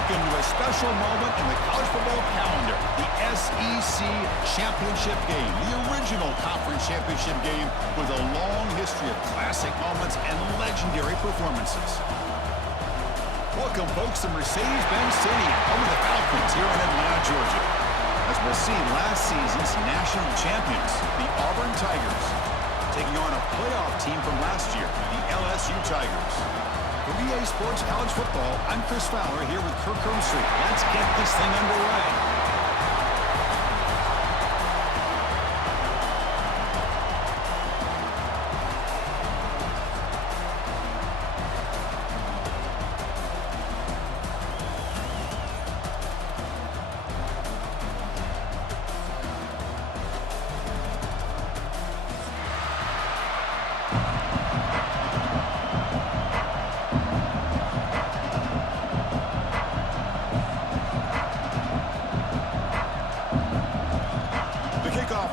Welcome to a special moment in the college football calendar, the SEC Championship Game, the original conference championship game with a long history of classic moments and legendary performances. Welcome, folks, to Mercedes-Benz Stadium, home of the Falcons here in Atlanta, Georgia. As we'll see, last season's national champions, the Auburn Tigers, taking on a playoff team from last year, the LSU Tigers. For EA Sports College Football, I'm Chris Fowler here with Kirk Herbstreit. Let's get this thing underway.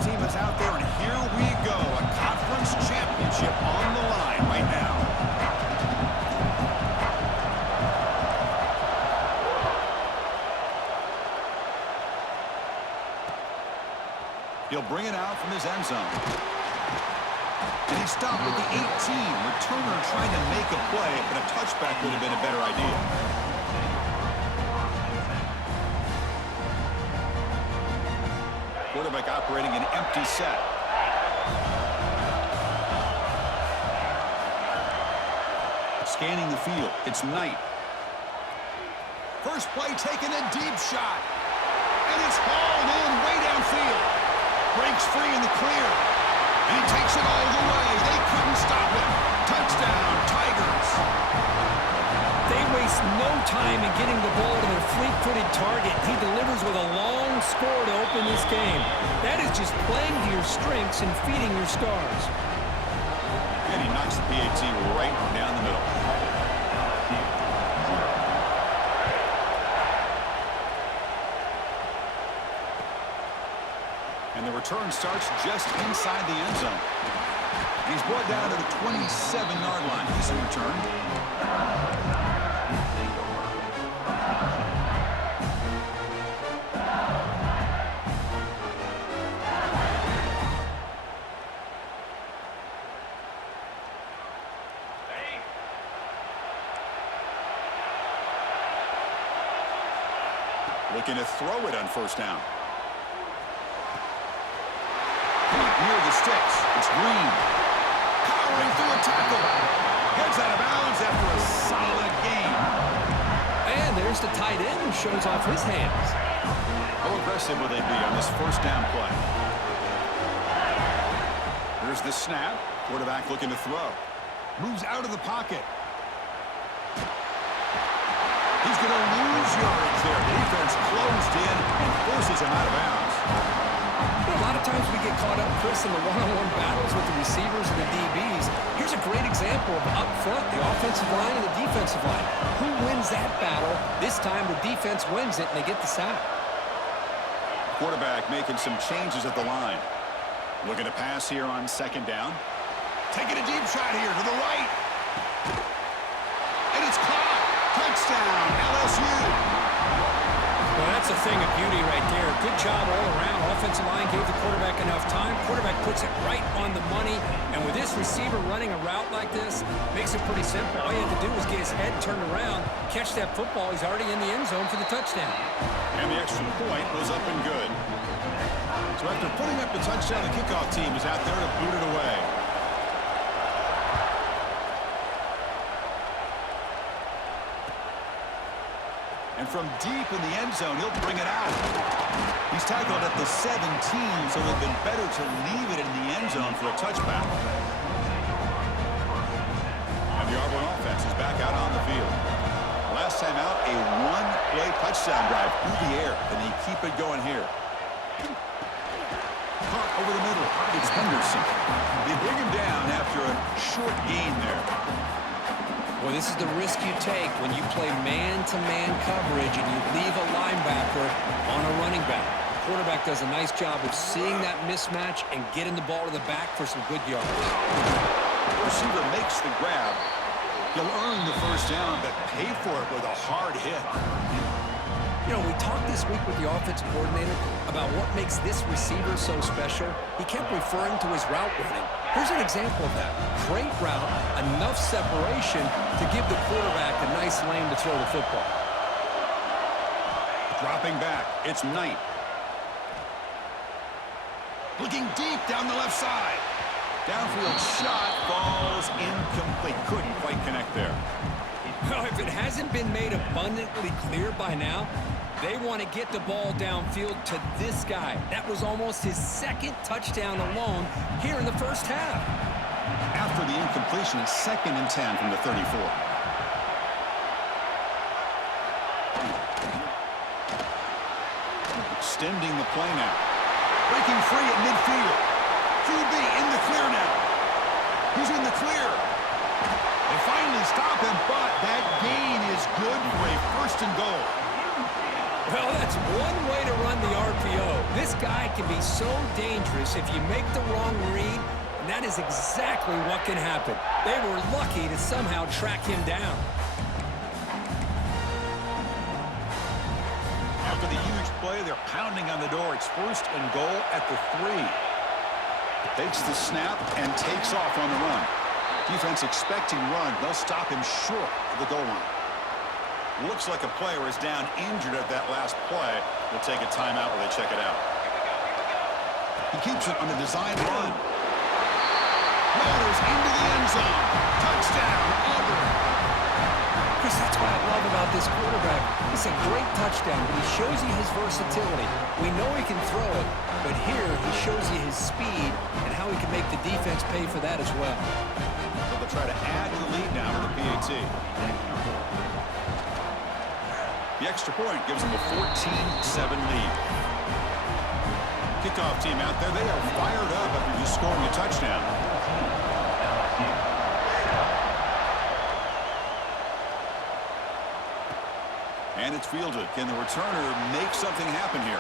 Team is out there, and here we go. A conference championship on the line right now. He'll bring it out from his end zone. And he stopped at the 18. Returner trying to make a play, but a touchback would have been a better idea. Quarterback operating an empty set. Scanning the field. It's Knight. First play taken, a deep shot. And it's hauled in way downfield. Breaks free in the clear. And he takes it all the way. They couldn't stop him. Touchdown, Tigers. They waste no time in getting the ball to their fleet-footed target. He delivers with a long score to open this game. That is just playing to your strengths and feeding your stars. And he knocks the PAT right down the middle. And the return starts just inside the end zone. And he's brought down to the 27-yard line. He's in return. Looking to throw it on first down. Near the sticks. It's Green. Powering through a tackle. Gets out of bounds after a solid game. And there's the tight end who shows off his hands. How aggressive will they be on this first down play? Here's the snap. Quarterback looking to throw. Moves out of the pocket. He's going to lose yardage there. The defense closed in and forces him out of bounds. A lot of times we get caught up, Chris, in the one-on-one battles with the receivers and the DBs. Here's a great example of up front, the offensive line and the defensive line. Who wins that battle? This time the defense wins it and they get the sack. Quarterback making some changes at the line. Looking to pass here on second down. Taking a deep shot here to the right. And it's caught. Touchdown, LSU. Well, that's a thing of beauty right there. Good job all around. Offensive line gave the quarterback enough time. Quarterback puts it right on the money. And with this receiver running a route like this, makes it pretty simple. All you have to do is get his head turned around, catch that football. He's already in the end zone for the touchdown. And the extra point was up and good. So after putting up the touchdown, the kickoff team is out there to boot it away. And from deep in the end zone, he'll bring it out. He's tackled at the 17, so it would have been better to leave it in the end zone for a touchback. And the Auburn offense is back out on the field. Last time out, a one-play touchdown drive through the air. Can he keep it going here? Caught over the middle. It's Henderson. They bring him down after a short gain there. Well, this is the risk you take when you play man-to-man coverage and you leave a linebacker on a running back. The quarterback does a nice job of seeing that mismatch and getting the ball to the back for some good yards. The receiver makes the grab. He'll earn the first down, but pay for it with a hard hit. You know, we talked this week with the offensive coordinator about what makes this receiver so special. He kept referring to his route running. Here's an example of that. Great route, enough separation to give the quarterback a nice lane to throw the football. Dropping back, it's Knight. Looking deep down the left side. Downfield shot falls incomplete. Couldn't quite connect there. Well, if it hasn't been made abundantly clear by now, they want to get the ball downfield to this guy. That was almost his second touchdown alone here in the first half. After the incompletion, it's 2nd and 10 from the 34. Extending the play now. Breaking free at midfield. QB in the clear now. He's in the clear. They finally stop him, but that gain is good for a 1st and goal. Well, that's one way to run the RPO. This guy can be so dangerous if you make the wrong read, and that is exactly what can happen. They were lucky to somehow track him down. After the huge play, they're pounding on the door. It's 1st and goal at the 3. Takes the snap and takes off on the run. Defense expecting run. They'll stop him short of the goal line. Looks like a player is down injured at that last play. We'll take a timeout while they check it out. He keeps it on the design run. Motors into the end zone. Touchdown, Auburn. Chris, that's what I love about this quarterback. It's a great touchdown, but he shows you his versatility. We know he can throw it, but here he shows you his speed and how he can make the defense pay for that as well. So they'll try to add to the lead now with the PAT. The extra point gives them a 14-7 lead. Kickoff team out there. They are fired up after just scoring a touchdown. And it's fielded. Can the returner make something happen here?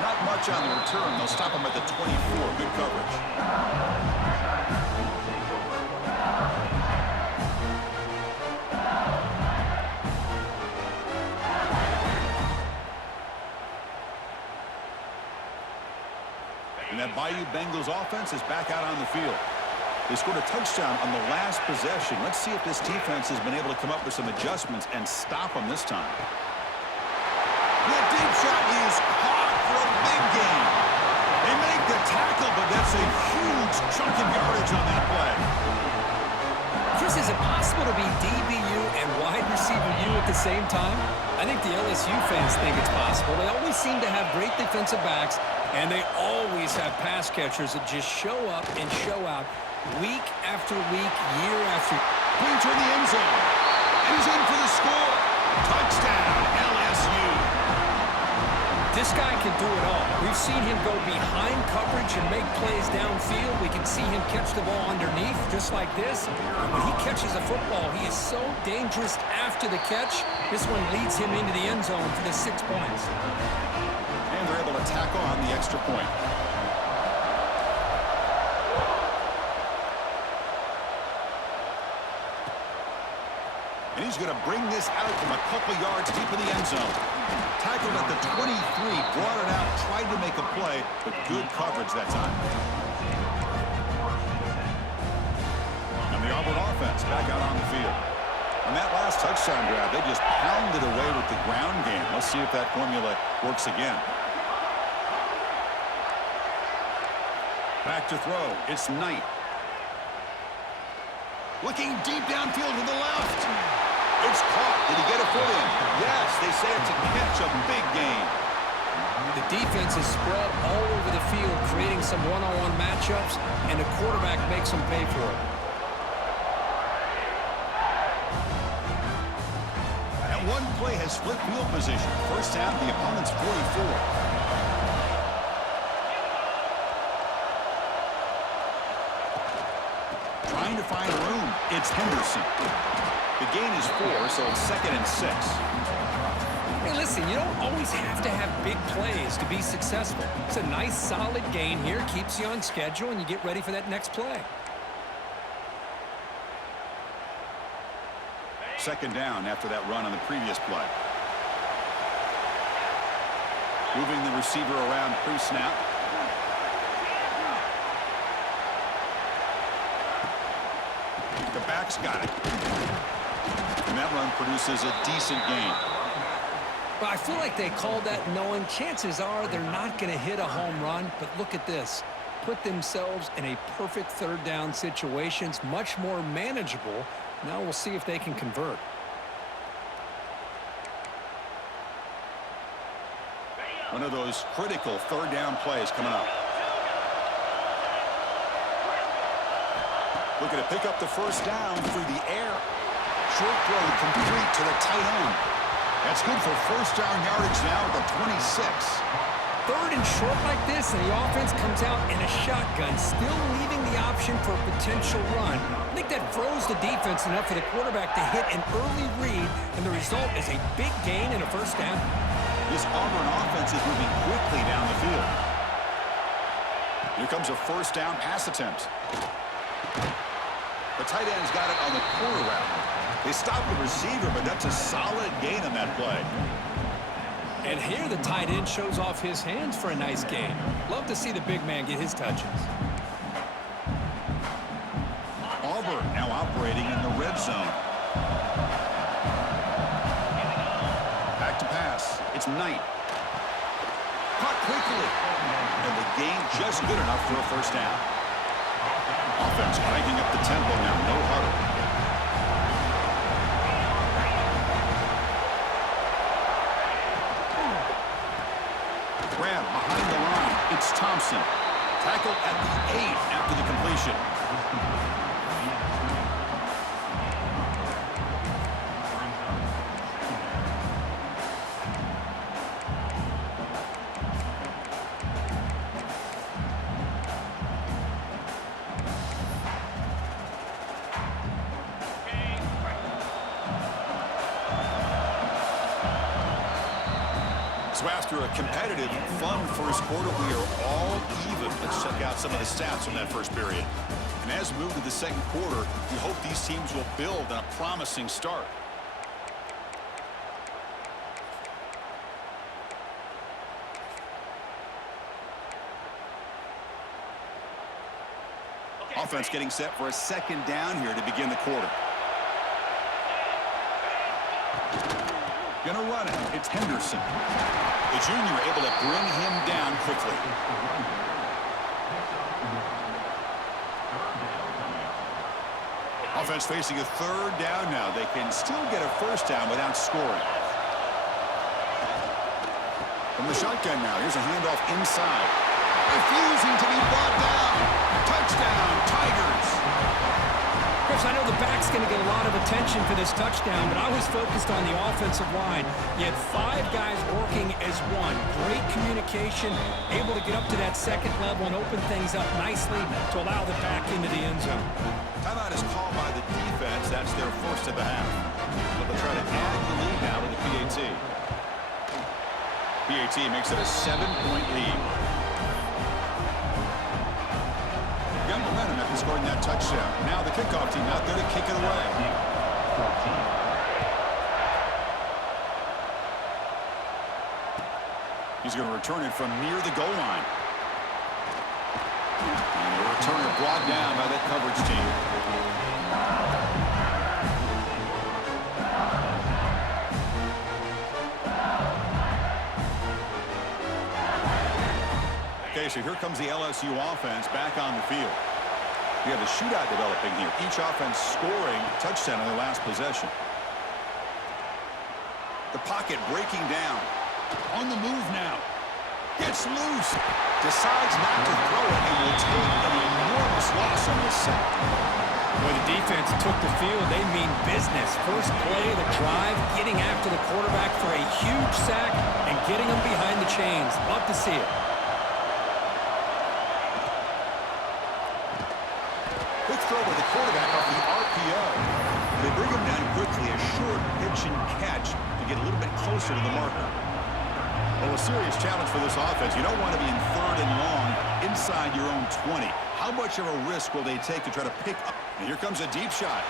Not much on the return. They'll stop him at the 24. Good coverage. And that Bayou Bengals offense is back out on the field. They scored a touchdown on the last possession. Let's see if this defense has been able to come up with some adjustments and stop them this time. The deep shot is caught for a big gain. They make the tackle, but that's a huge chunk of yardage on that play. Chris, is it possible to be DBU and wide receiver U at the same time? I think the LSU fans think it's possible. They always seem to have great defensive backs, and they always have pass catchers that just show up and show out week after week, year after year. Brings her in the end zone. And he's in for the score. Touchdown, LSU. This guy can do it all. We've seen him go behind coverage and make plays downfield. We can see him catch the ball underneath just like this. And when he catches a football, he is so dangerous after the catch. This one leads him into the end zone for the 6 points. And they're able to tackle on the extra point. And he's going to bring this out from a couple yards deep in the end zone. Tackled at the 23, brought it out, tried to make a play, but good coverage that time. And the Auburn offense back out on the field. On that last touchdown drive, they just pounded away with the ground game. Let's see if that formula works again. Back to throw. It's Knight. Looking deep downfield to the left. It's caught. Did he get a foot in? Yes, they say it's a catch, a big gain. The defense is spread all over the field, creating some one-on-one matchups, and the quarterback makes them pay for it. And one play has flipped field position. First down, the opponent's 44. Trying to find room. It's Henderson. The gain is 4, so it's 2nd and 6. Hey, listen, you don't always have to have big plays to be successful. It's a nice, solid gain here. Keeps you on schedule, and you get ready for that next play. 2nd down after that run on the previous play. Moving the receiver around pre-snap. The back's got it. And that run produces a decent gain. But I feel like they called that knowing chances are they're not going to hit a home run. But look at this. Put themselves in a perfect third down situation. It's much more manageable. Now we'll see if they can convert. One of those critical third down plays coming up. Looking to pick up the first down through the air. Short throw complete to the tight end. That's good for first down yardage now at the 26. Third and short like this, and the offense comes out in a shotgun, still leaving the option for a potential run. I think that froze the defense enough for the quarterback to hit an early read, and the result is a big gain and a first down. This Auburn offense is moving quickly down the field. Here comes a first down pass attempt. The tight end's got it on the corner route. They stopped the receiver, but that's a solid gain on that play. And here the tight end shows off his hands for a nice gain. Love to see the big man get his touches. Auburn now operating in the red zone. Back to pass. It's Knight. Caught quickly. And the gain just good enough for a first down. Offense cranking up the tempo now. No huddle. Grab behind the line. It's Thompson. Tackled at the 8 after the completion. So after a competitive, fun first quarter, we are all even. Let's check out some of the stats from that first period. And as we move to the second quarter, we hope these teams will build on a promising start. Offense getting set for a second down here to begin the quarter. Gonna run it. It's Henderson. The junior able to bring him down quickly. Offense facing a third down now. They can still get a first down without scoring. From the shotgun now, here's a handoff inside. Refusing to be brought down. Touchdown, Tigers. Chris, I know the back's going to get a lot of attention for this touchdown, but I was focused on the offensive line. You had 5 guys working as one. Great communication, able to get up to that second level and open things up nicely to allow the back into the end zone. Timeout is called by the defense. That's their first of the half. So they'll try to add the lead now to the PAT. PAT makes it a 7-point lead. Got momentum after scoring that touchdown. Now the kickoff team out there to kick it away. He's going to return it from near the goal line. And the returner brought down by that coverage team. Okay, so here comes the LSU offense back on the field. We have a shootout developing here. Each offense scoring a touchdown on their last possession. The pocket breaking down. On the move now. Gets loose. Decides not to throw it and will take an enormous loss on this sack. When the defense took the field, they mean business. First play of the drive, getting after the quarterback for a huge sack and getting him behind the chains. Love to see it. Quick throw by the quarterback off the RPO. They bring him down quickly. A short pitch and catch to get a little bit closer to the marker. Well, a serious challenge for this offense. You don't want to be in third and long inside your own 20. How much of a risk will they take to try to pick up? And here comes a deep shot.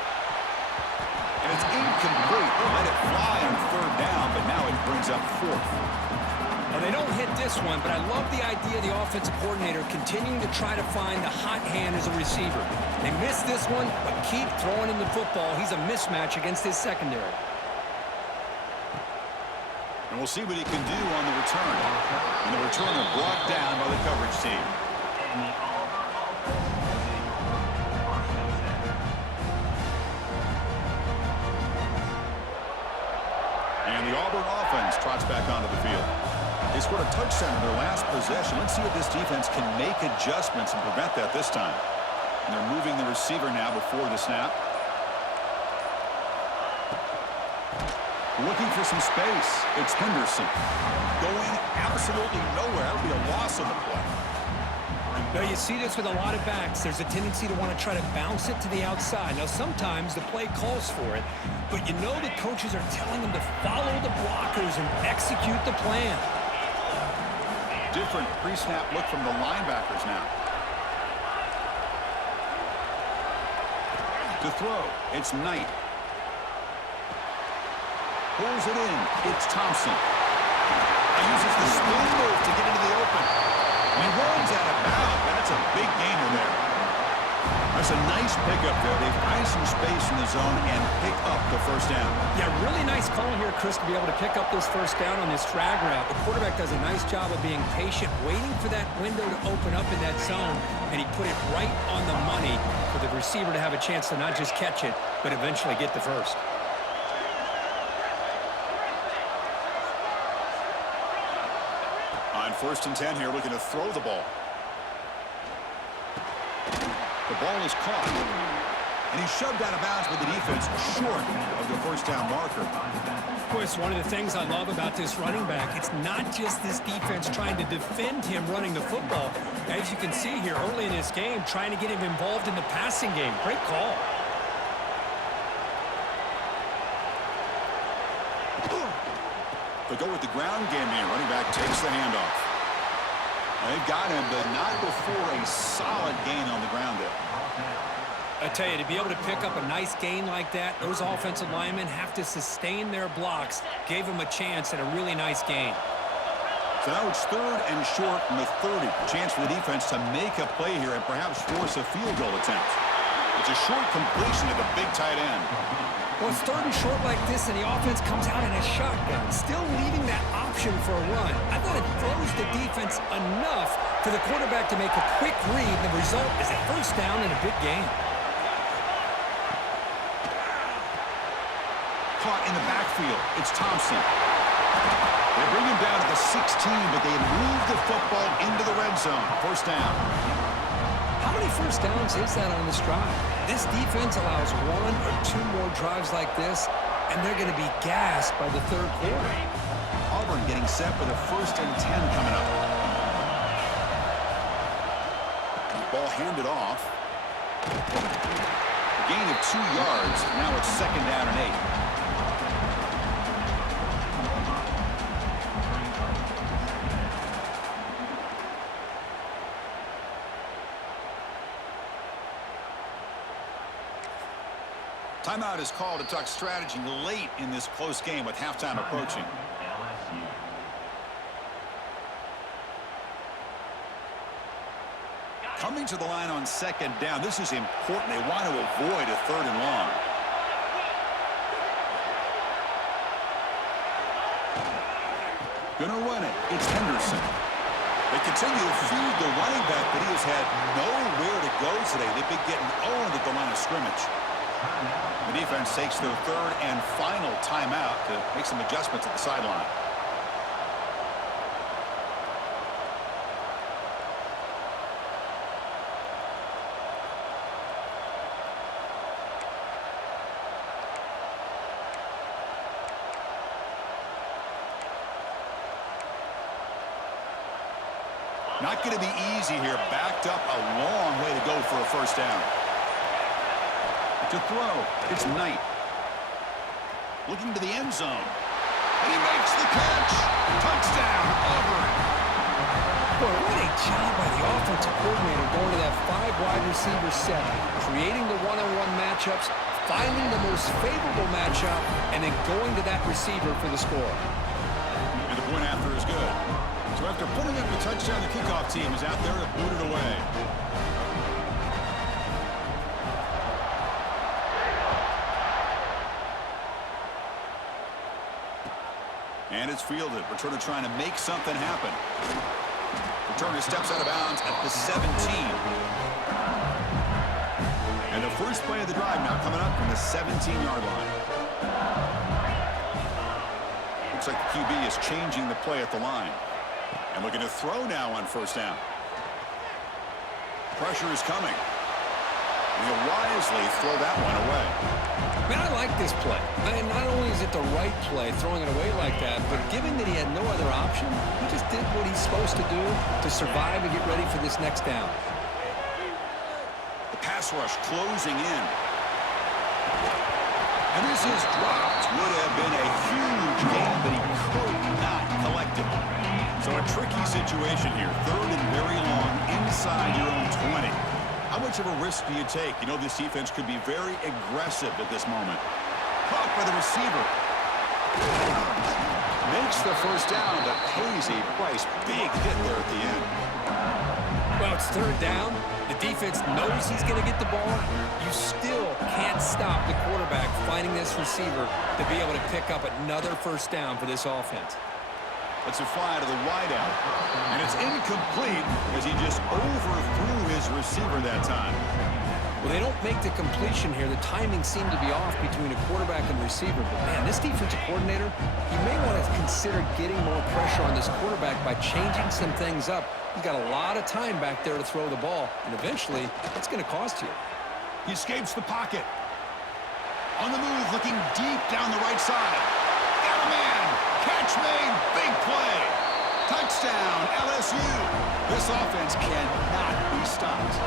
And it's incomplete. They let it fly on third down, but now it brings up fourth. And they don't hit this one, but I love the idea of the offensive coordinator continuing to try to find the hot hand as a receiver. They missed this one, but keep throwing him the football. He's a mismatch against his secondary. And we'll see what he can do on the return. And the returner brought down by the coverage team. And the Auburn offense trots back onto the field. They scored a touchdown in their last possession. Let's see if this defense can make adjustments and prevent that this time. And they're moving the receiver now before the snap. Looking for some space. It's Henderson. Going absolutely nowhere. That would be a loss on the play. Now, you see this with a lot of backs. There's a tendency to want to try to bounce it to the outside. Now, sometimes the play calls for it, but you know the coaches are telling them to follow the blockers and execute the plan. Different pre-snap look from the linebackers now. To throw, it's Knight. Pulls it in. It's Thompson. Uses the spin move to get into the open. He runs out of bounds. That's a big gainer there. That's a nice pickup there. They find some space in the zone and pick up the first down. Yeah, really nice call here, Chris, to be able to pick up this first down on this drag route. The quarterback does a nice job of being patient, waiting for that window to open up in that zone, and he put it right on the money for the receiver to have a chance to not just catch it, but eventually get the first. On 1st and 10 here, looking to throw the ball. The ball is caught. And he's shoved out of bounds with the defense short of the first down marker. Chris, one of the things I love about this running back, it's not just this defense trying to defend him running the football. As you can see here early in this game, trying to get him involved in the passing game. Great call. They go with the ground game here. Running back takes the handoff. They've got him, but not before a solid gain on the ground there. I tell you, to be able to pick up a nice gain like that, those offensive linemen have to sustain their blocks. Gave him a chance at a really nice gain. So now it's 3rd and short from the 30. Chance for the defense to make a play here and perhaps force a field goal attempt. It's a short completion to the big tight end. Well, it's 3rd and short like this, and the offense comes out in a shotgun, still leaving that option for a run. I thought it throws the defense enough for the quarterback to make a quick read. The result is a first down and a big gain. Caught in the backfield. It's Thompson. They bring him down to the 16, but they move the football into the red zone. First down. How many first downs is that on this drive? This defense allows 1 or 2 more drives like this, and they're going to be gassed by the 3rd quarter. Auburn getting set for the 1st and 10 coming up. Ball handed off. A gain of 2 yards. Now it's 2nd down and 8. Timeout is called to talk strategy late in this close game with halftime approaching. Coming to the line on 2nd down. This is important. They want to avoid a 3rd and long. Gonna run it. It's Henderson. They continue to feed the running back, but he has had nowhere to go today. They've been getting owned at the line of scrimmage. The defense takes their 3rd and final timeout to make some adjustments at the sideline. Not going to be easy here. Backed up a long way to go for a first down. To throw, it's Knight. Looking to the end zone. And he makes the catch. Touchdown, Auburn. Boy, what a job by the offensive coordinator going to that 5-wide receiver set, creating the one-on-one matchups, finding the most favorable matchup, and then going to that receiver for the score. And the point after is good. So So after putting up a touchdown, the kickoff team is out there to boot it away. And it's fielded. Returner trying to make something happen. Returner steps out of bounds at the 17. And the first play of the drive now coming up from the 17-yard line. Looks like the QB is changing the play at the line. And looking to throw now on first down. Pressure is coming. And he'll wisely throw that one away. Man, I like this play. Not only is it the right play, throwing it away like that, but given that he had no other option, he just did what he's supposed to do to survive and get ready for this next down. The pass rush closing in. And this is dropped. Would have been a huge gain, but he could not collect it. So a tricky situation here. Third and very long inside your own 20. How much of a risk do you take? You know this defense could be very aggressive at this moment. Caught by the receiver. Makes the first down, but pays a price. Big hit there at the end. Well, it's third down. The defense knows he's going to get the ball. You still can't stop the quarterback finding this receiver to be able to pick up another first down for this offense. It's a fly to the wideout. And it's incomplete as he just overthrew his receiver that time. Well, they don't make the completion here. The timing seemed to be off between a quarterback and receiver. But, man, this defensive coordinator, he may want to consider getting more pressure on this quarterback by changing some things up. He's got a lot of time back there to throw the ball. And eventually, it's going to cost you. He escapes the pocket. On the move, looking deep down the right side. Got a man. Catch made. Big play. Touchdown, LSU. This offense cannot be stopped.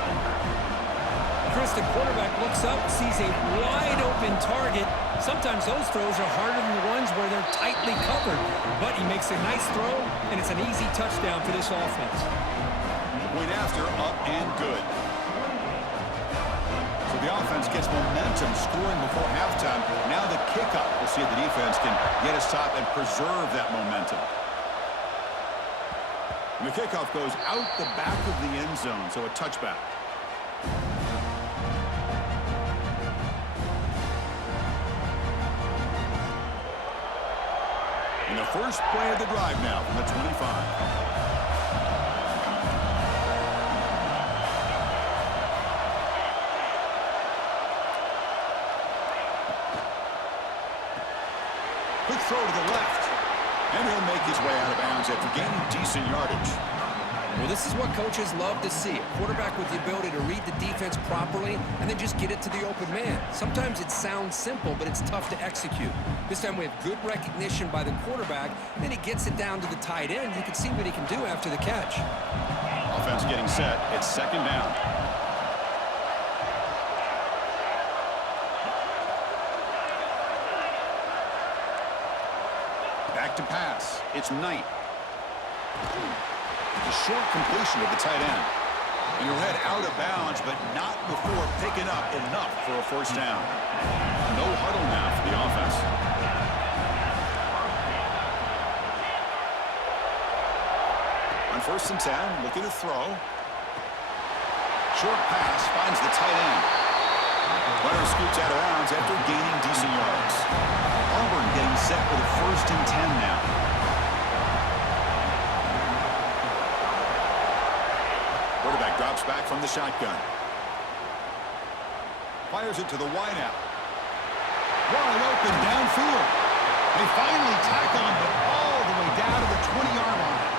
Chris, the quarterback looks up, sees a wide-open target. Sometimes those throws are harder than the ones where they're tightly covered. But he makes a nice throw, and it's an easy touchdown for this offense. Point after, up and good. So the offense gets momentum scoring before halftime. Now the kickoff. We'll see if the defense can get a stop and preserve that momentum. And the kickoff goes out the back of the end zone, so a touchback. And the first play of the drive now from the 25. Quick throw to the left. And he'll make his way out of bounds after gaining decent yardage. Well, this is what coaches love to see. A quarterback with the ability to read the defense properly and then just get it to the open man. Sometimes it sounds simple, but it's tough to execute. This time we have good recognition by the quarterback. Then he gets it down to the tight end. You can see what he can do after the catch. Offense getting set. It's second down. Back to pass. It's Knight. A short completion to the tight end. And he'll head out of bounds, but not before picking up enough for a first down. No huddle now for the offense. On 1st and 10, looking to throw. Short pass finds the tight end. Runner scoots out of bounds after gaining decent yards. Auburn getting set for the 1st and 10 now. Quarterback drops back from the shotgun. Fires it to the wideout. Wide open downfield. They finally tackle him, but all the way down to the 20-yard line.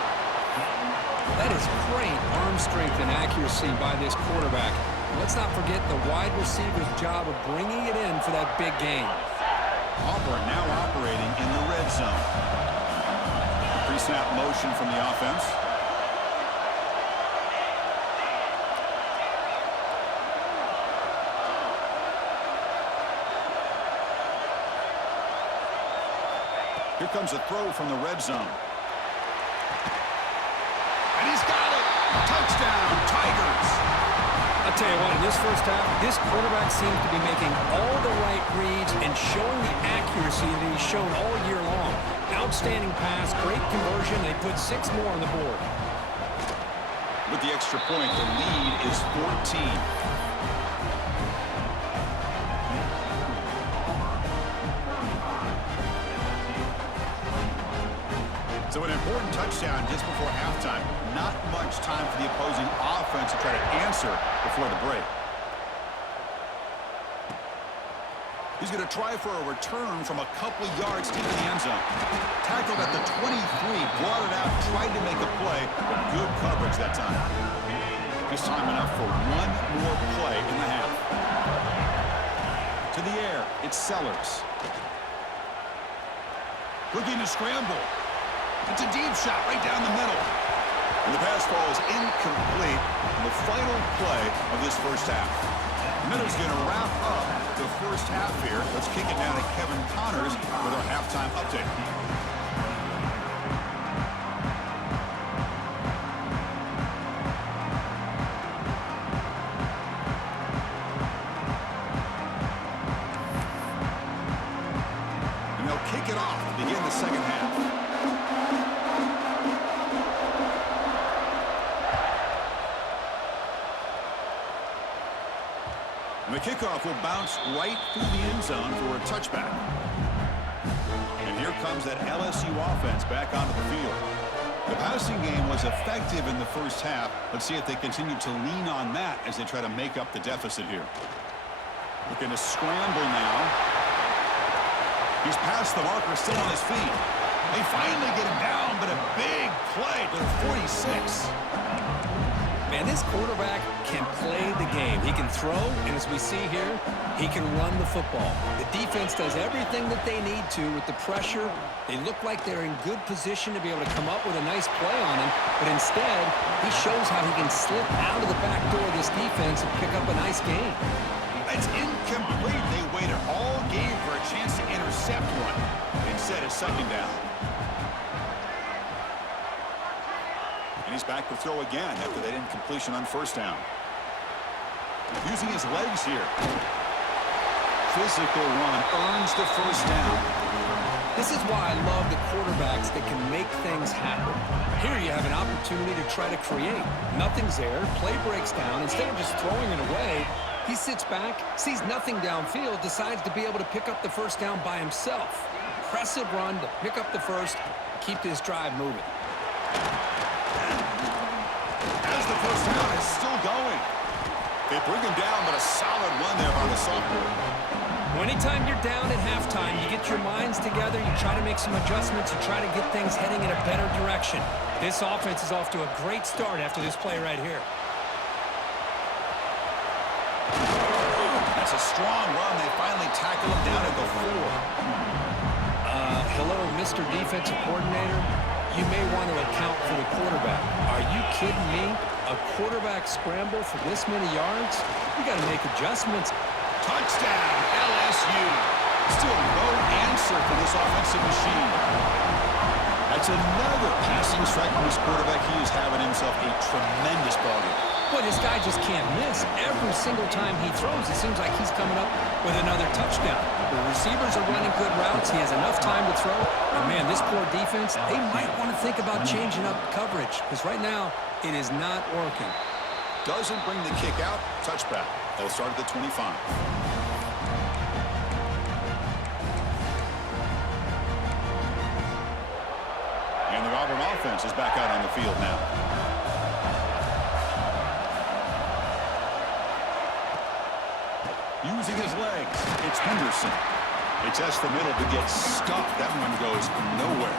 That is great arm strength and accuracy by this quarterback. Let's not forget the wide receiver's job of bringing it in for that big gain. Auburn now operating in the red zone. Pre-snap motion from the offense. Here comes a throw from the red zone. And he's got it! Touchdown, Tigers! I'll tell you what, in this first half, this quarterback seems to be making all the right reads and showing the accuracy that he's shown all year long. Now Outstanding pass, great conversion. They put 6 more on the board. With the extra point, the lead is 14. So an important touchdown just before halftime. Not much time for the opposing offense to try to answer before the break. He's going to try for a return from a couple yards deep in the end zone. Tackled at the 23, brought it out, tried to make a play, but good coverage that time. Just time enough for one more play in the half. To the air, it's Sellers. Looking to scramble. It's a deep shot right down the middle. And the pass falls incomplete in the final play of this first half. The Minnows going to wrap up the first half here. Let's kick it down to Kevin Connors with our halftime update. And they'll kick it off to begin the second half. And the kickoff will bounce right through the end zone for a touchback. And here comes that LSU offense back onto the field. The passing game was effective in the first half. Let's see if they continue to lean on that as they try to make up the deficit here. Looking to scramble now. He's past the marker, still on his feet. They finally get him down, but a big play to the 46. Man, this quarterback can play the game. He can throw, and as we see here, he can run the football. The defense does everything that they need to with the pressure. They look like they're in good position to be able to come up with a nice play on him, but instead, he shows how he can slip out of the back door of this defense and pick up a nice gain. It's incomplete. They waited all game for a chance to intercept one. Instead, it's second down. And he's back to throw again after that incompletion on first down. Using his legs here. Physical run earns the first down. This is why I love the quarterbacks that can make things happen. Here you have an opportunity to try to create. Nothing's there. Play breaks down. Instead of just throwing it away, he sits back, sees nothing downfield, decides to be able to pick up the first down by himself. Impressive run to pick up the first, keep this drive moving. As the first down is still going. They bring him down, but a solid run there by the sophomore. Anytime you're down at halftime, you get your minds together, you try to make some adjustments, you try to get things heading in a better direction. This offense is off to a great start after this play right here. That's a strong run. They finally tackle him down at the 4. Hello, Mr. Defensive Coordinator. You may want to account for the quarterback. Are you kidding me? A quarterback scramble for this many yards? You got to make adjustments. Touchdown, LSU. Still no answer for this offensive machine. That's another passing strike from his quarterback. He is having himself a tremendous ball game. Boy, this guy just can't miss. Every single time he throws, it seems like he's coming up with another touchdown. The receivers are running good routes. He has enough time to throw. And, man, this poor defense, they might want to think about changing up coverage because right now it is not working. Doesn't bring the kick out. Touchback. They'll start at the 25. And the Auburn offense is back out on the field now. Using his legs, it's Henderson. They test the middle to get stuffed. That one goes nowhere.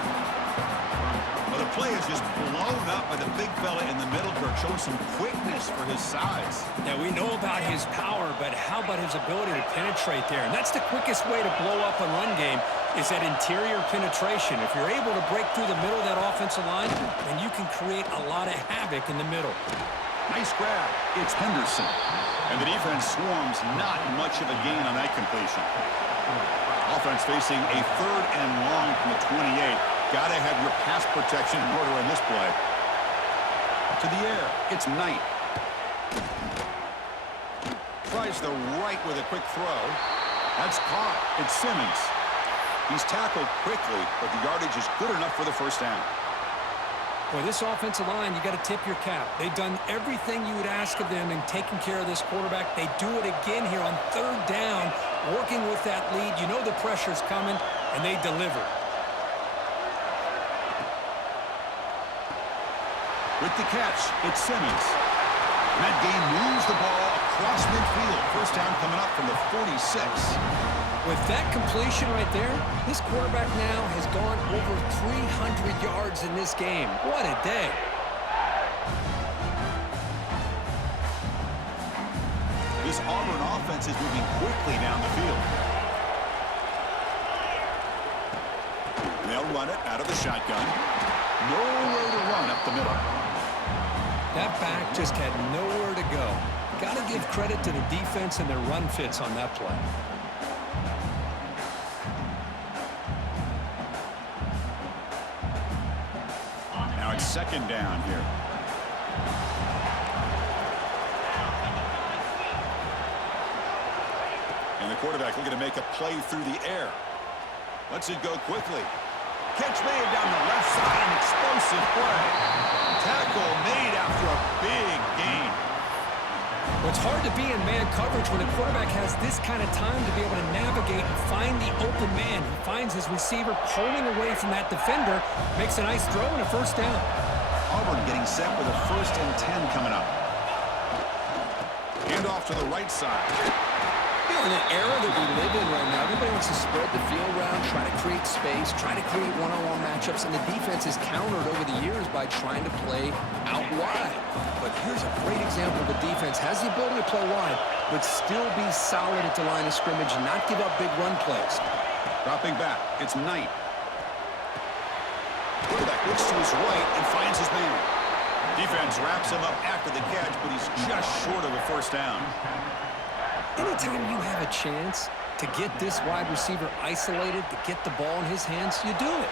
Well, the play is just blown up by the big fella in the middle. Kirk showing some quickness for his size. Now, we know about his power, but how about his ability to penetrate there? And that's the quickest way to blow up a run game is that interior penetration. If you're able to break through the middle of that offensive line, then you can create a lot of havoc in the middle. Nice grab. It's Henderson. And the defense swarms, not much of a gain on that completion. Offense facing a 3rd and long from the 28. Got to have your pass protection in order in this play. To the air, it's Knight. Tries the right with a quick throw. That's caught. It's Simmons. He's tackled quickly, but the yardage is good enough for the first down. Boy, this offensive line, you got to tip your cap. They've done everything you would ask of them in taking care of this quarterback. They do it again here on third down, working with that lead. You know the pressure's coming, and they deliver. With the catch, it's Simmons. And that game moves the ball across midfield. First down coming up from the 46. With that completion right there, this quarterback now has gone over 300 yards in this game. What a day. This Auburn offense is moving quickly down the field. And they'll run it out of the shotgun. Nowhere to run up the middle. That back just had nowhere to go. Got to give credit to the defense and their run fits on that play. Now it's second down here. And the quarterback looking to make a play through the air. Lets it go quickly. Catch made down the left side. An explosive play. Tackle made after a big gain. Well, it's hard to be in man coverage when a quarterback has this kind of time to be able to navigate and find the open man. He finds his receiver pulling away from that defender, makes a nice throw and a first down. Auburn getting set with a 1st and 10 coming up. Hand off to the right side. In an era that we live in right now, everybody wants to spread the field around, try to create space, try to create one-on-one matchups, and the defense is countered over the years by trying to play out wide. But here's a great example of a defense has the ability to play wide, but still be solid at the line of scrimmage and not give up big run plays. Dropping back, it's Knight. Quarterback looks to his right and finds his man. Defense wraps him up after the catch, but he's just short of a first down. Anytime you have a chance to get this wide receiver isolated, to get the ball in his hands, you do it.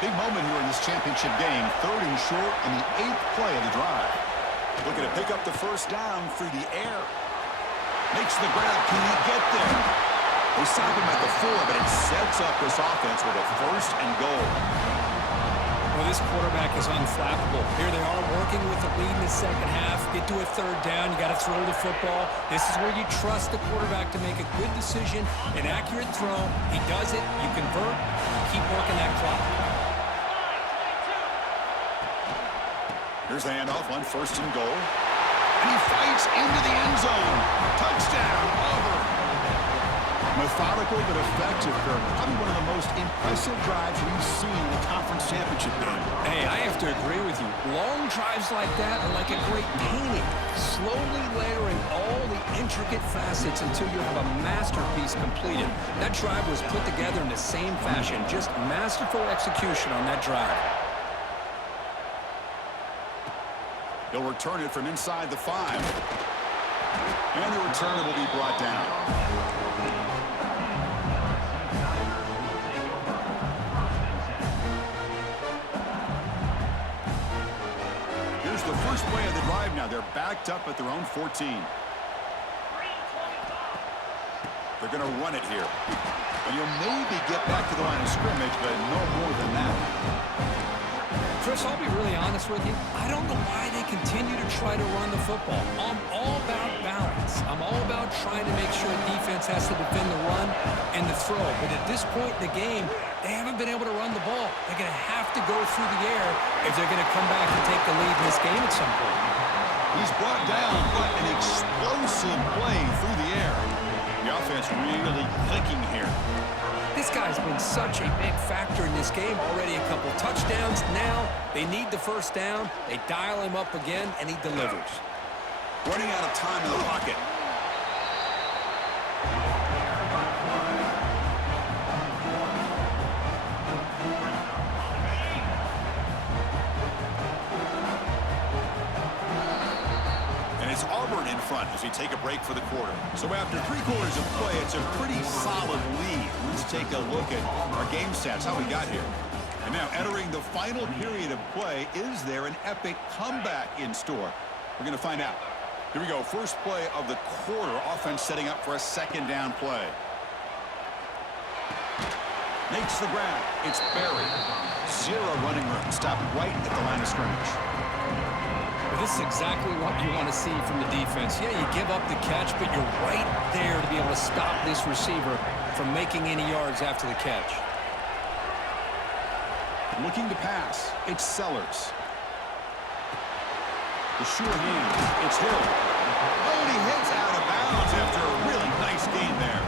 Big moment here in this championship game. 3rd and short on the 8th play of the drive. Looking to pick up the first down through the air. Makes the grab. Can he get there? They stop him at the 4, but it sets up this offense with a 1st and goal. Well, this quarterback is unflappable. Here they are working with the lead in the second half. Get to a 3rd down. You got to throw the football. This is where you trust the quarterback to make a good decision, an accurate throw. He does it. You convert. You keep working that clock. Here's the handoff on 1st and goal. And he fights into the end zone. Touchdown, Auburn. Methodical but effective, Kirk. Probably one of the most impressive drives we've seen in a conference championship game. Hey, I have to agree with you. Long drives like that are like a great painting, slowly layering all the intricate facets until you have a masterpiece completed. That drive was put together in the same fashion, just masterful execution on that drive. He'll return it from inside the 5. And the return will be brought down. The first play of the drive now. They're backed up at their own 14. They're going to run it here. And you'll maybe get back to the line of scrimmage, but no more than that. Chris, I'll be really honest with you. I don't know why they continue to try to run the football. I'm all about balance. I'm all about trying to make sure defense has to defend the run and the throw. But at this point in the game, they haven't been able to run the ball. They're going to have to go through the air if they're going to come back and take the lead in this game at some point. He's brought down, but an explosive play through the air. The offense really clicking here. This guy's been such a big factor in this game. Already a couple touchdowns. Now they need the first down. They dial him up again, and he delivers. Running out of time in the pocket. It's Auburn in front as we take a break for the quarter. So after 3 quarters of play, it's a pretty solid lead. Let's take a look at our game stats, how we got here. And now entering the final period of play, is there an epic comeback in store? We're going to find out. Here we go. First play of the quarter. Offense setting up for a 2nd down play. Makes the grab. It's buried. Zero running room. Stop right at the line of scrimmage. Well, this is exactly what you want to see from the defense. Yeah, you give up the catch, but you're right there to be able to stop this receiver from making any yards after the catch. Looking to pass. It's Sellers. The sure hands. It's Hill. Oh, and he hits out of bounds after a really nice game there.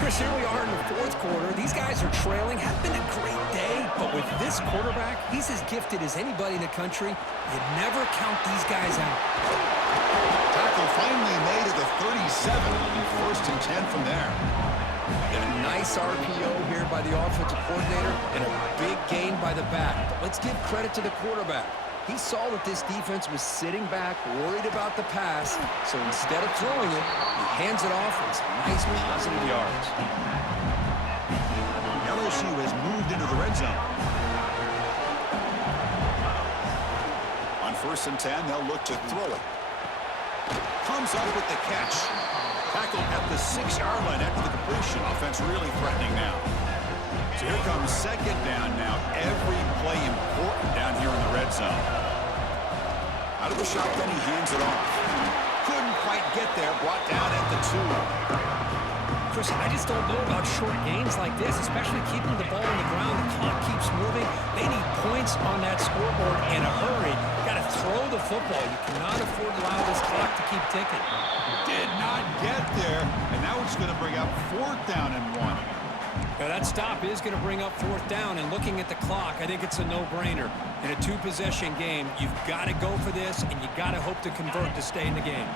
Chris, here we are in the fourth quarter. These guys are trailing. Had been a great day, but with this quarterback, he's as gifted as anybody in the country. You never count these guys out. Tackle finally made at the 37. First and 10 from there. And a nice RPO here by the offensive coordinator and a big gain by the back. But let's give credit to the quarterback. He saw that this defense was sitting back, worried about the pass, so instead of throwing it, he hands it off with some nice positive yards. LSU has moved into the red zone. On first and 10, they'll look to throw it. Comes up with the catch. Tackled at the 6-yard line after the completion. Offense really threatening now. So here comes second down now. Every play important down here in the red zone. Out of the shotgun, he hands it off. Couldn't quite get there. Brought down at the 2. Chris, I just don't know about short gains like this, especially keeping the ball on the ground. The clock keeps moving. They need points on that scoreboard in a hurry. Got to throw the football. You cannot afford to allow this clock to keep ticking. Did not get there. And now it's going to bring up fourth down and 1. Now that stop is going to bring up fourth down, and looking at the clock, I think it's a no-brainer. In a two-possession game, you've got to go for this, and you got to hope to convert to stay in the game.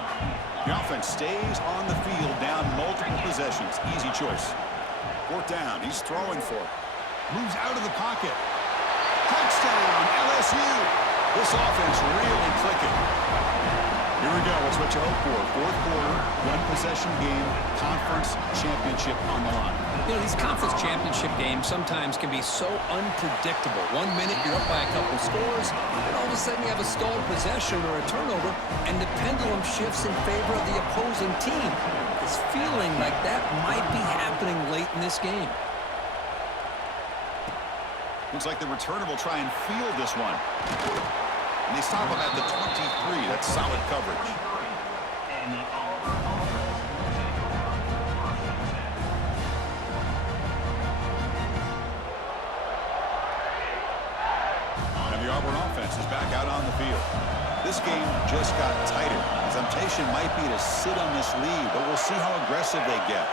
The offense stays on the field, down multiple possessions. Easy choice. Fourth down, he's throwing for it. Moves out of the pocket. Touchdown, LSU. This offense really clicking. Here we go. That's what you hope for. Fourth quarter, one-possession game, conference championship on the line. You know, these conference championship games sometimes can be so unpredictable. 1 minute you're up by a couple scores, and all of a sudden you have a stalled possession or a turnover, and the pendulum shifts in favor of the opposing team. It's feeling like that might be happening late in this game. Looks like the returner will try and field this one. And they stop him at the 23. That's solid coverage. And the Auburn offense is back out on the field. This game just got tighter. The temptation might be to sit on this lead, but we'll see how aggressive they get.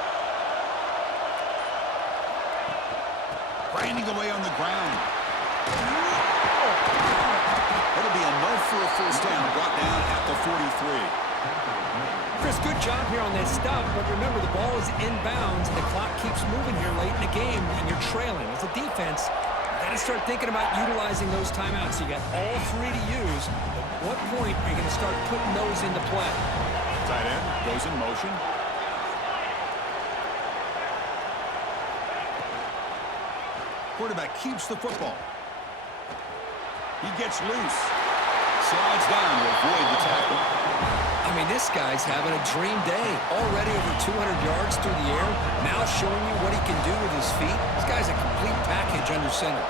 Grinding away on the ground. It'll be enough for a first down, brought down at the 43. Chris, good job here on that stop, but remember the ball is inbounds and the clock keeps moving here late in the game and you're trailing. As a defense, you got to start thinking about utilizing those timeouts. You got all three to use. At what point are you going to start putting those into play? Tight end goes in motion. Quarterback keeps the football. He gets loose. Slides down to avoid the tackle. I mean, this guy's having a dream day. Already over 200 yards through the air. Now showing you what he can do with his feet. This guy's a complete package under center.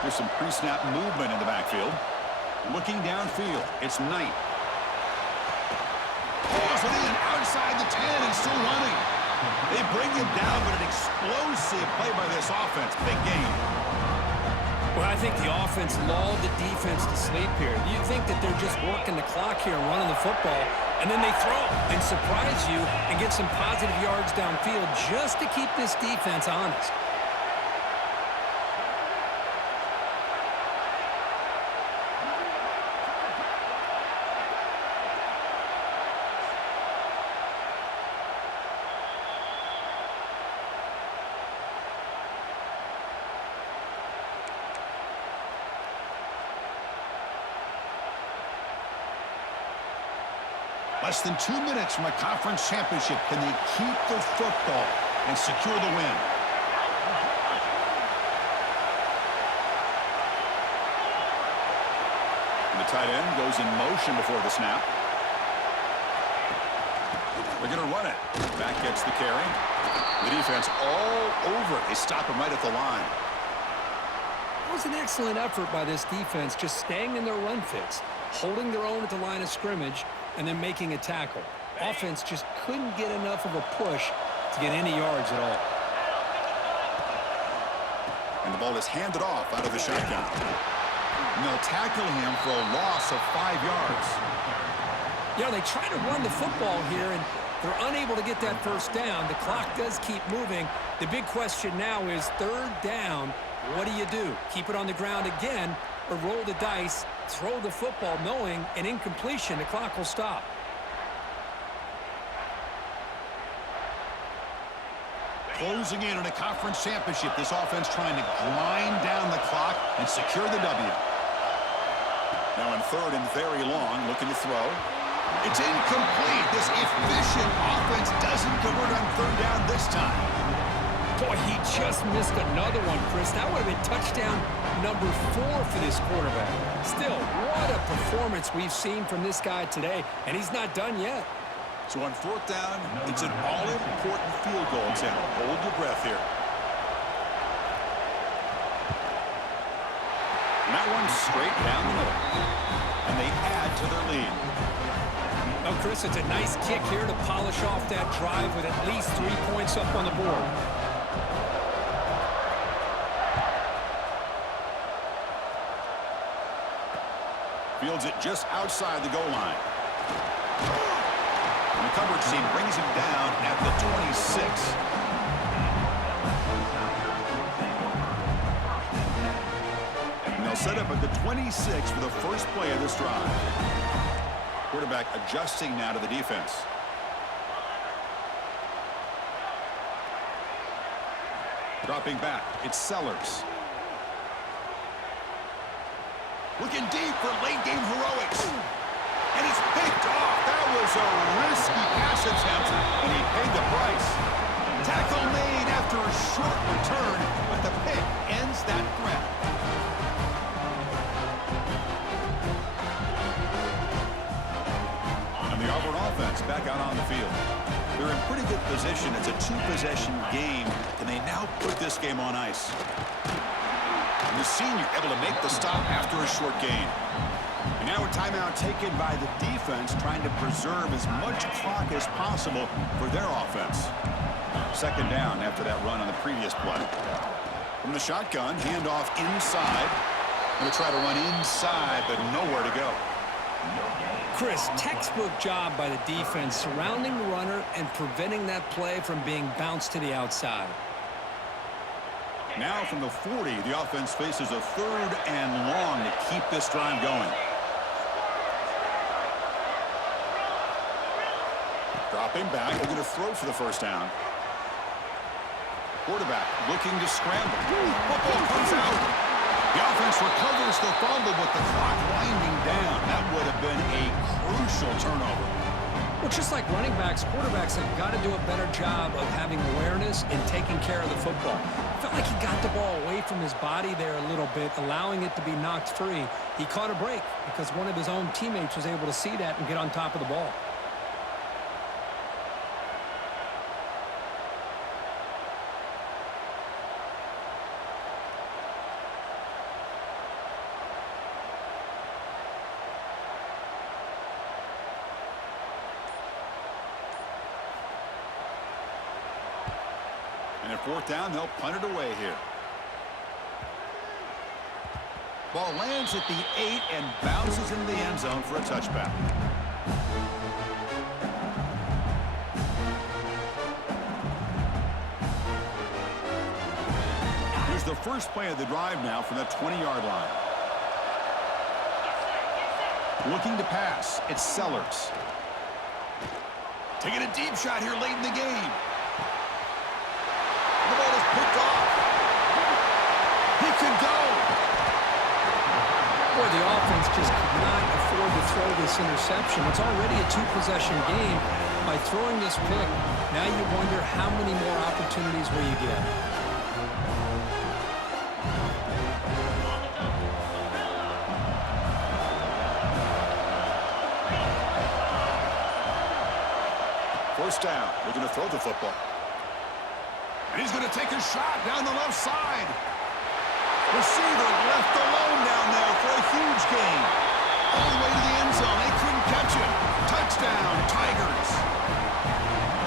There's some pre-snap movement in the backfield. Looking downfield, it's Knight. Pulls it in outside the 10 and still running. They bring him down, but an explosive play by this offense. Big game. Well, I think the offense lulled the defense to sleep here. You think that they're just working the clock here and running the football, and then they throw and surprise you and get some positive yards downfield just to keep this defense honest. Less than 2 minutes from a conference championship. Can they keep the football and secure the win? And the tight end goes in motion before the snap. They're going to run it. Back gets the carry. The defense all over it. They stop him right at the line. It was an excellent effort by this defense, just staying in their run fits, holding their own at the line of scrimmage, and then making a tackle. Offense just couldn't get enough of a push to get any yards at all. And the ball is handed off out of the shotgun. And they'll tackle him for a loss of 5 yards. Yeah, they try to run the football here, and they're unable to get that first down. The clock does keep moving. The big question now is 3rd down. What do you do? Keep it on the ground again or roll the dice, throw the football knowing an incompletion, the clock will stop. Closing in on a conference championship, this offense trying to grind down the clock and secure the W. Now in 3rd and very long, looking to throw. It's incomplete. This efficient offense doesn't convert on 3rd down this time. Boy, he just missed another one, Chris. That would have been touchdown number 4 for this quarterback. Still, what a performance we've seen from this guy today, and he's not done yet. So on 4th down, it's an all-important field goal attempt. Hold your breath here. And that one's straight down the middle. And they add to their lead. Oh, Chris, it's a nice kick here to polish off that drive with at least 3 points up on the board. Fields it just outside the goal line. And the coverage team brings him down at the 26. And they'll set up at the 26 for the first play of this drive. Quarterback adjusting now to the defense. Dropping back, it's Sellers. Looking deep for late-game heroics. And it's picked off. That was a risky pass attempt, and he paid the price. Tackle made after a short return, but the pick ends that threat. And the Auburn offense back out on the field. They're in pretty good position. It's a 2-possession game, and they now put this game on ice. And the senior able to make the stop after a short gain. And now a timeout taken by the defense, trying to preserve as much clock as possible for their offense. 2nd down after that run on the previous play. From the shotgun, handoff inside. Going to try to run inside, but nowhere to go. Chris, textbook job by the defense surrounding the runner and preventing that play from being bounced to the outside. Now from the 40, the offense faces a 3rd and long to keep this drive going. Dropping back, they're going to throw for the first down. Quarterback looking to scramble. Football comes out. The offense recovers the fumble, but the clock winding down. That would have been a crucial turnover. Well, just like running backs, quarterbacks have got to do a better job of having awareness and taking care of the football. Felt like he got the ball away from his body there a little bit, allowing it to be knocked free. He caught a break because one of his own teammates was able to see that and get on top of the ball. And at 4th down, they'll punt it away here. Ball lands at the 8 and bounces into the end zone for a touchback. Here's the first play of the drive now from the 20-yard line. Looking to pass, it's Sellers. Taking a deep shot here late in the game. The ball is picked off. He could go. Boy, the offense just could not afford to throw this interception. It's already a 2-possession game. By throwing this pick, now you wonder how many more opportunities will you get. First down. They're going to throw the football. And he's going to take a shot down the left side. Receiver left alone down there for a huge gain. All the way to the end zone. They couldn't catch it. Touchdown, Tigers.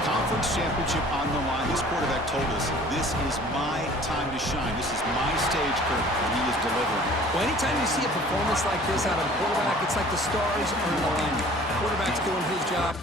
Conference championship on the line. This quarterback told us, this is my time to shine. This is my stage, Kurt, when he is delivering. Well, anytime you see a performance like this out of a quarterback, it's like the stars are in alignment. Quarterback's doing his job.